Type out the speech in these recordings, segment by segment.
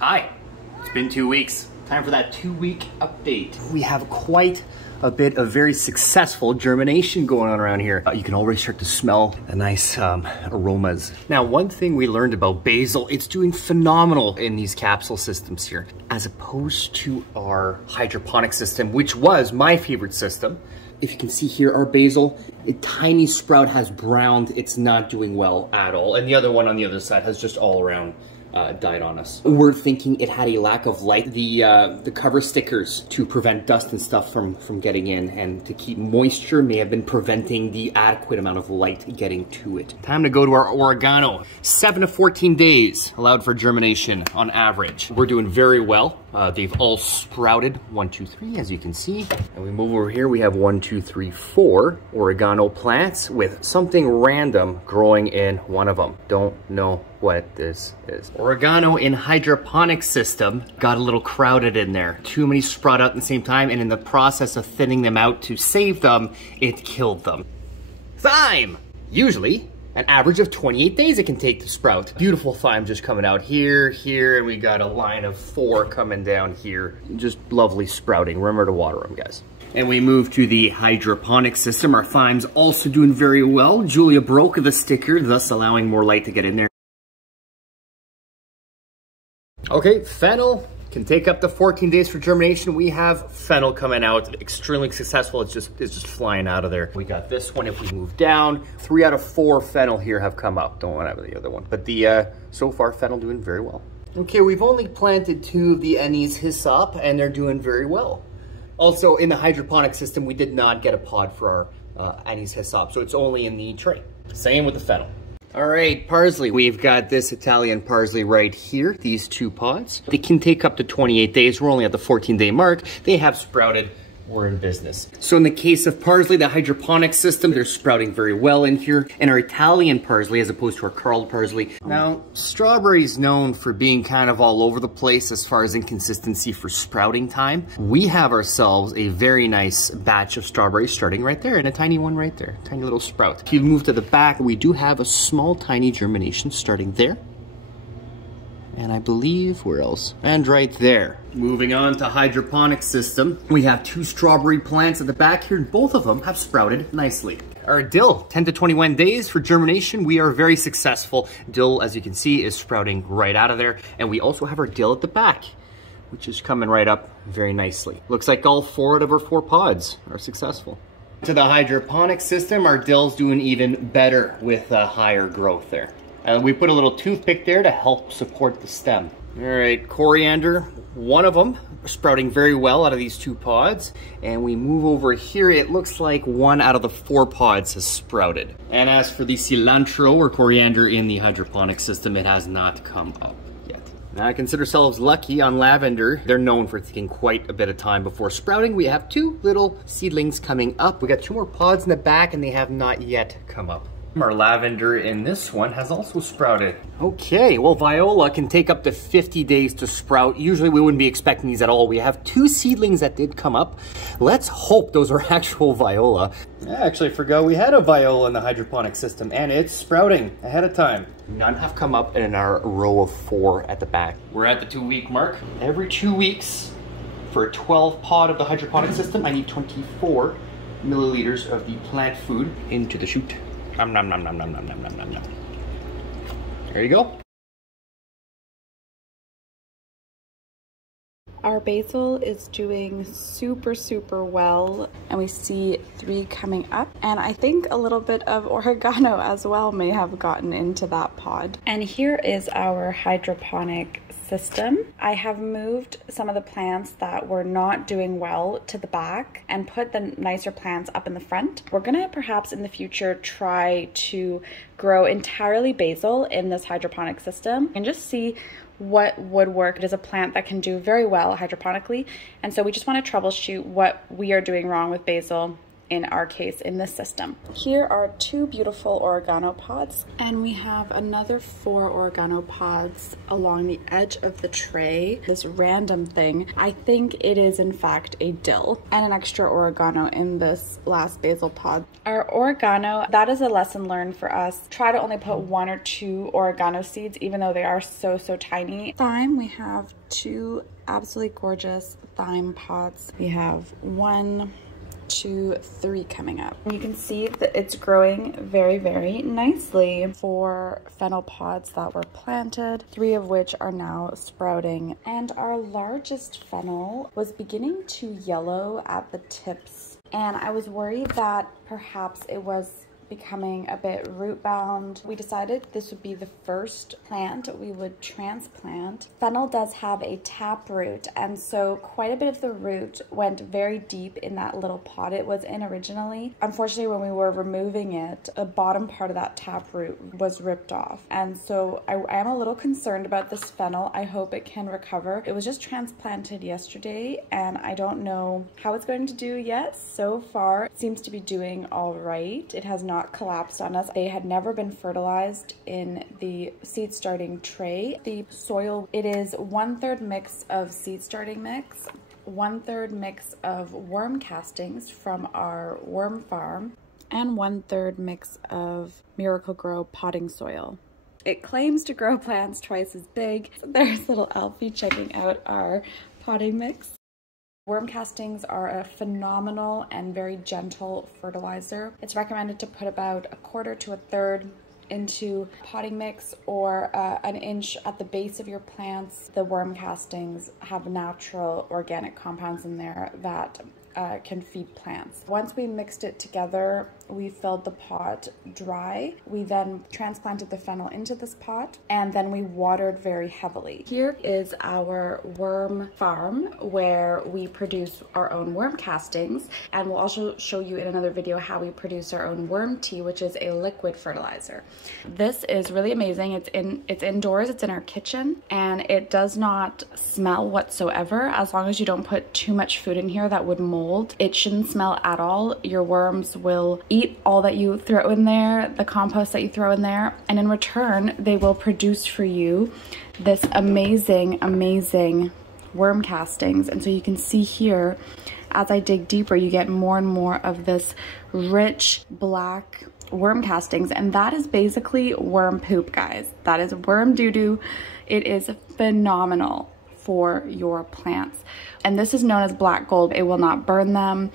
Hi, it's been 2 weeks. Time for that 2-week update. We have quite a bit of very successful germination going on around here. You can already start to smell the nice aromas. Now, one thing we learned about basil, it's doing phenomenal in these capsule systems here, as opposed to our hydroponic system, which was my favorite system. If you can see here, our basil, a tiny sprout has browned. It's not doing well at all. And the other one on the other side has just all around died on us. We're thinking it had a lack of light. The cover stickers to prevent dust and stuff from getting in and to keep moisture may have been preventing the adequate amount of light getting to it. Time to go to our oregano. 7 to 14 days allowed for germination on average. We're doing very well. They've all sprouted, 1, 2, 3, as you can see. And we move over here, we have 1, 2, 3, 4 oregano plants with something random growing in one of them. Don't know what this is. Oregano in hydroponic system got a little crowded in there. Too many sprout out at the same time, and in the process of thinning them out to save them, it killed them. Thyme! Usually, an average of 28 days it can take to sprout. Beautiful thyme just coming out here, and we got a line of 4 coming down here. Just lovely sprouting. Remember to water them, guys. And we move to the hydroponic system. Our thyme's also doing very well. Julia broke the sticker, thus allowing more light to get in there. Okay, fennel can take up to 14 days for germination. We have fennel coming out, extremely successful. It's just flying out of there. We got this one. If we move down, 3 out of 4 fennel here have come up. Don't want to have the other one, but the so far fennel doing very well. Okay, we've only planted 2 of the Anise Hyssop, and they're doing very well. Also, in the hydroponic system, we did not get a pod for our Anise Hyssop, so it's only in the tray. Same with the fennel. All right, parsley. We've got this Italian parsley right here, these 2 pods. They can take up to 28 days. We're only at the 14-day mark. They have sprouted. We're in business. So in the case of parsley, the hydroponic system, they're sprouting very well in here. And our Italian parsley, as opposed to our curled parsley. Now, strawberry's known for being kind of all over the place as far as inconsistency for sprouting time. We have ourselves a very nice batch of strawberries starting right there, and a tiny one right there, tiny little sprout. If you move to the back, we do have a small, tiny germination starting there. And I believe, where else? And right there. Moving on to hydroponic system. We have 2 strawberry plants at the back here, and both of them have sprouted nicely. Our dill, 10 to 21 days for germination. We are very successful. Dill, as you can see, is sprouting right out of there. And we also have our dill at the back, which is coming right up very nicely. Looks like all 4 out of our 4 pods are successful. To the hydroponic system, our dill's doing even better with higher growth there. We put a little toothpick there to help support the stem. All right, coriander, 1 of them sprouting very well out of these 2 pods. And we move over here, it looks like 1 out of the 4 pods has sprouted. And as for the cilantro or coriander in the hydroponic system, it has not come up yet. Now I consider ourselves lucky on lavender. They're known for taking quite a bit of time before sprouting. We have 2 little seedlings coming up. We got 2 more pods in the back, and they have not yet come up. Our lavender in this one has also sprouted. Okay, well, Viola can take up to 50 days to sprout. Usually we wouldn't be expecting these at all. We have 2 seedlings that did come up. Let's hope those are actual Viola. I actually forgot we had a Viola in the hydroponic system, and it's sprouting ahead of time. None have come up in our row of 4 at the back. We're at the 2-week mark. Every 2 weeks, for a 12 pod of the hydroponic system, I need 24 milliliters of the plant food into the chute. Nom nom nom nom nom nom nom nom nom. There you go. Our basil is doing super well, and we see 3 coming up, and I think a little bit of oregano as well may have gotten into that pod. And here is our hydroponic system. I have moved some of the plants that were not doing well to the back and put the nicer plants up in the front. We're gonna perhaps in the future try to grow entirely basil in this hydroponic system and just see what would work. It is a plant that can do very well hydroponically, and so we just want to troubleshoot what we are doing wrong with basil in our case in this system. Here are 2 beautiful oregano pods, and we have another 4 oregano pods along the edge of the tray. This random thing, I think it is in fact a dill, and an extra oregano in this last basil pod. Our oregano, that is a lesson learned for us. Try to only put 1 or 2 oregano seeds, even though they are so tiny. Thyme, we have 2 absolutely gorgeous thyme pods. We have 1, 2, 3 coming up. You can see that it's growing very nicely. 4 fennel pods that were planted, 3 of which are now sprouting. And our largest fennel was beginning to yellow at the tips. And I was worried that perhaps it was becoming a bit root bound. We decided this would be the first plant we would transplant. Fennel does have a tap root, and so quite a bit of the root went very deep in that little pot it was in originally. Unfortunately, when we were removing it, the bottom part of that tap root was ripped off, and so I am a little concerned about this fennel. I hope it can recover. It was just transplanted yesterday, and I don't know how it's going to do yet. So far, it seems to be doing all right. It has not collapsed on us. They had never been fertilized in the seed starting tray. The soil, it is 1/3 mix of seed starting mix, 1/3 mix of worm castings from our worm farm, and 1/3 mix of Miracle-Gro potting soil. It claims to grow plants twice as big. So there's little Alfie checking out our potting mix. Worm castings are a phenomenal and very gentle fertilizer. It's recommended to put about 1/4 to 1/3 into potting mix, or 1 inch at the base of your plants. The worm castings have natural organic compounds in there that can feed plants. Once we mixed it together, we filled the pot dry. We then transplanted the fennel into this pot, and then we watered very heavily. Here is our worm farm where we produce our own worm castings, and we'll also show you in another video how we produce our own worm tea, which is a liquid fertilizer. This is really amazing. It's indoors, it's in our kitchen, and it does not smell whatsoever as long as you don't put too much food in here that would mold. It shouldn't smell at all. Your worms will eat all that you throw in there, the compost that you throw in there, and in return, they will produce for you this amazing worm castings. And so you can see here, as I dig deeper, you get more and more of this rich black worm castings, and that is basically worm poop, guys. That is worm doo-doo. It is phenomenal for your plants. And this is known as black gold. It will not burn them.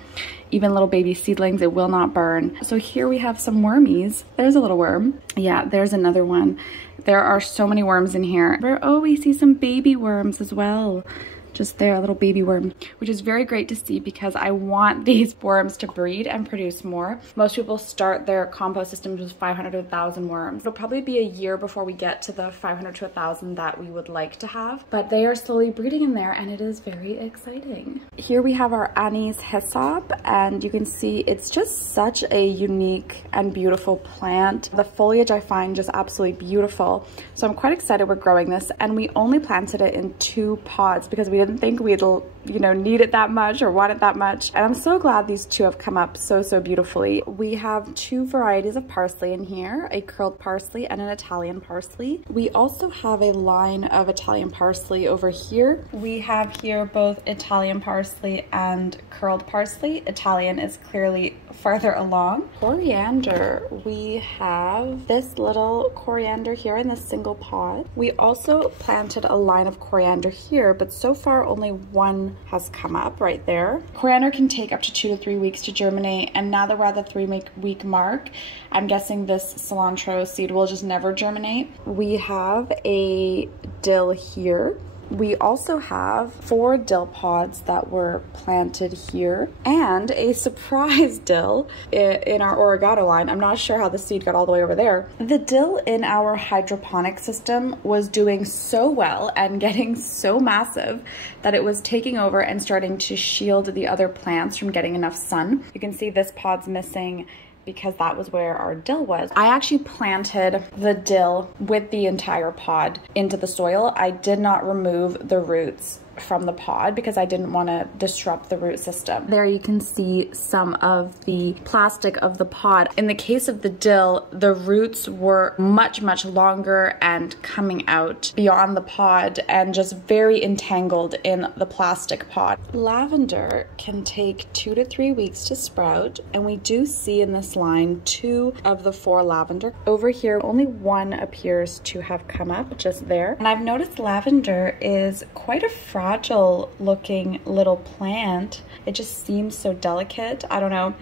Even little baby seedlings, it will not burn. So here we have some wormies. There's a little worm. Yeah, there's another one. There are so many worms in here. Oh, we see some baby worms as well. Just there, a little baby worm, which is very great to see because I want these worms to breed and produce more. Most people start their compost systems with 500 to 1,000 worms. It'll probably be a year before we get to the 500 to 1,000 that we would like to have, but they are slowly breeding in there, and it is very exciting. Here we have our Anise Hyssop, and you can see it's just such a unique and beautiful plant. The foliage I find just absolutely beautiful. So I'm quite excited we're growing this, and we only planted it in 2 pods because we didn't think we'd, need it that much or want it that much. And I'm so glad these 2 have come up so beautifully. We have 2 varieties of parsley in here, a curled parsley and an Italian parsley. We also have a line of Italian parsley over here. We have here both Italian parsley and curled parsley. Italian is clearly farther along. Coriander, we have this little coriander here in this single pod. We also planted a line of coriander here, but so far only 1 has come up right there. Coriander can take up to 2 to 3 weeks to germinate, and now that we're at the 3-week mark, I'm guessing this cilantro seed will just never germinate. We have a dill here. We also have 4 dill pods that were planted here, and a surprise dill in our oregano line. I'm not sure how the seed got all the way over there. The dill in our hydroponic system was doing so well and getting so massive that it was taking over and starting to shield the other plants from getting enough sun. You can see this pod's missing because that was where our dill was. I actually planted the dill with the entire pod into the soil. I did not remove the roots from the pod because I didn't want to disrupt the root system. There you can see some of the plastic of the pod. In the case of the dill, the roots were much, much longer and coming out beyond the pod and just very entangled in the plastic pod. Lavender can take 2 to 3 weeks to sprout, and we do see in this line 2 of the 4 lavender. Over here, only 1 appears to have come up just there. And I've noticed lavender is quite a fragile looking little plant. It just seems so delicate. I don't know.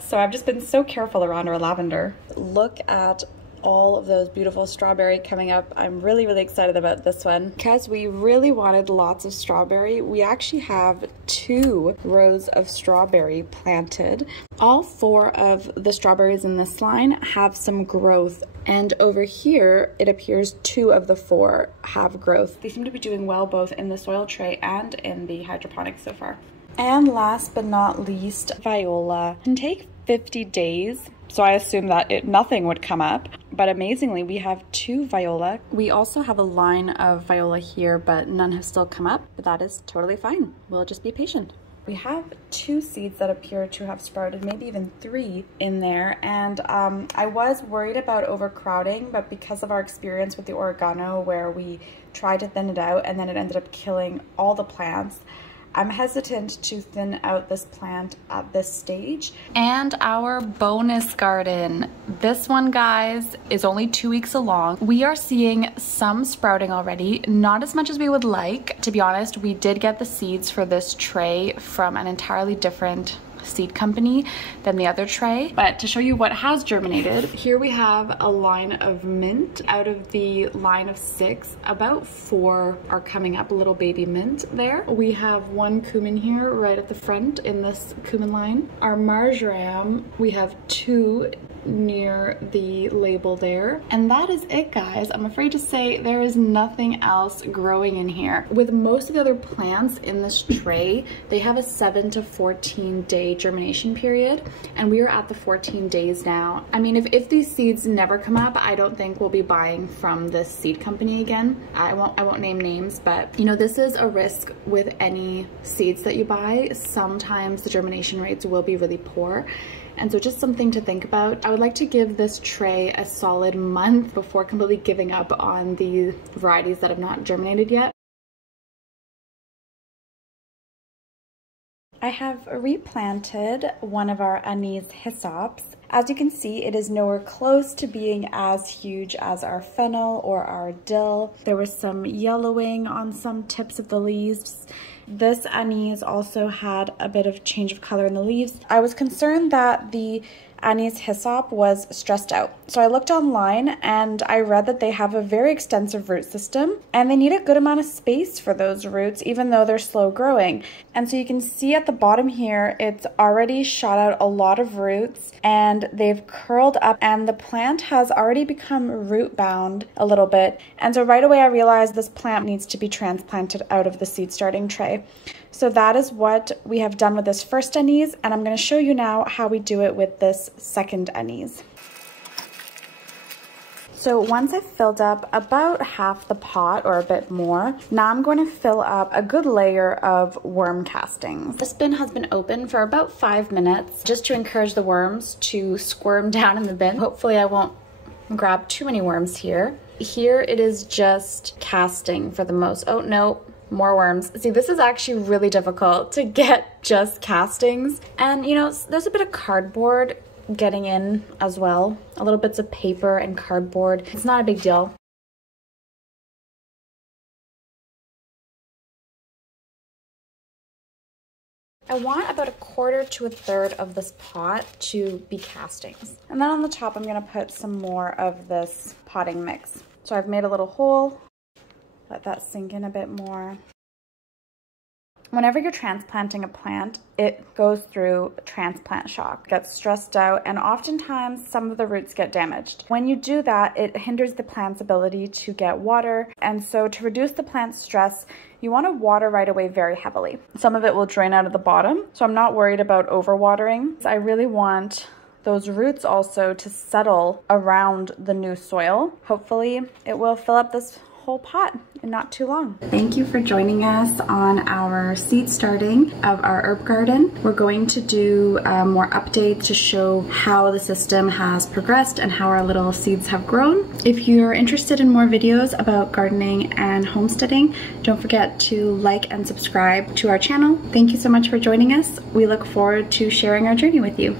So I've just been so careful around our lavender. Look at all of those beautiful strawberry coming up. I'm really, really excited about this one. Because we really wanted lots of strawberry, we actually have 2 rows of strawberry planted. All 4 of the strawberries in this line have some growth. And over here, it appears 2 of the 4 have growth. They seem to be doing well both in the soil tray and in the hydroponic so far. And last but not least, Viola. It can take 50 days. So I assumed that nothing would come up, but amazingly we have 2 Viola. We also have a line of Viola here, but none have still come up, but that is totally fine. We'll just be patient. We have 2 seeds that appear to have sprouted, maybe even 3 in there. And I was worried about overcrowding, but because of our experience with the oregano where we tried to thin it out and then it ended up killing all the plants, I'm hesitant to thin out this plant at this stage. And our bonus garden. This one, guys, is only 2 weeks along. We are seeing some sprouting already, not as much as we would like. To be honest, we did get the seeds for this tray from an entirely different seed company than the other tray. But to show you what has germinated, here we have a line of mint. Out of the line of 6, about 4 are coming up, little baby mint there. We have 1 cumin here right at the front in this cumin line. Our marjoram, we have 2 near the label there. And that is it, guys. I'm afraid to say there is nothing else growing in here. With most of the other plants in this tray, they have a 7 to 14 day germination period, and we are at the 14 days now. I mean, if these seeds never come up, I don't think we'll be buying from this seed company again. I won't name names, but you know, this is a risk with any seeds that you buy. Sometimes the germination rates will be really poor. And so just something to think about. I would like to give this tray a solid month before completely giving up on the varieties that have not germinated yet. I have replanted one of our Anise Hyssops. As you can see, it is nowhere close to being as huge as our fennel or our dill. There was some yellowing on some tips of the leaves. This anise also had a bit of change of color in the leaves. I was concerned that the Anise Hyssop was stressed out. So I looked online and I read that they have a very extensive root system and they need a good amount of space for those roots, even though they're slow growing. And so you can see at the bottom here, it's already shot out a lot of roots and they've curled up and the plant has already become root bound a little bit. And so right away I realized this plant needs to be transplanted out of the seed starting tray. So that is what we have done with this first anise, and I'm going to show you now how we do it with this second anise. So once I've filled up about half the pot or a bit more, now I'm going to fill up a good layer of worm castings. This bin has been open for about 5 minutes just to encourage the worms to squirm down in the bin. Hopefully I won't grab too many worms here. Here it is just casting for the most. Oh no. More worms. See, this is actually really difficult to get just castings. And you know, there's a bit of cardboard getting in as well. A little bits of paper and cardboard. It's not a big deal. I want about 1/4 to 1/3 of this pot to be castings. And then on the top, I'm gonna put some more of this potting mix. So I've made a little hole. Let that sink in a bit more. Whenever you're transplanting a plant, it goes through transplant shock, gets stressed out, and oftentimes some of the roots get damaged. When you do that, it hinders the plant's ability to get water. And so to reduce the plant's stress, you want to water right away very heavily. Some of it will drain out of the bottom, so I'm not worried about overwatering. I really want those roots also to settle around the new soil. Hopefully it will fill up this whole pot in not too long. Thank you for joining us on our seed starting of our herb garden. We're going to do more updates to show how the system has progressed and how our little seeds have grown. If you're interested in more videos about gardening and homesteading, don't forget to like and subscribe to our channel. Thank you so much for joining us. We look forward to sharing our journey with you.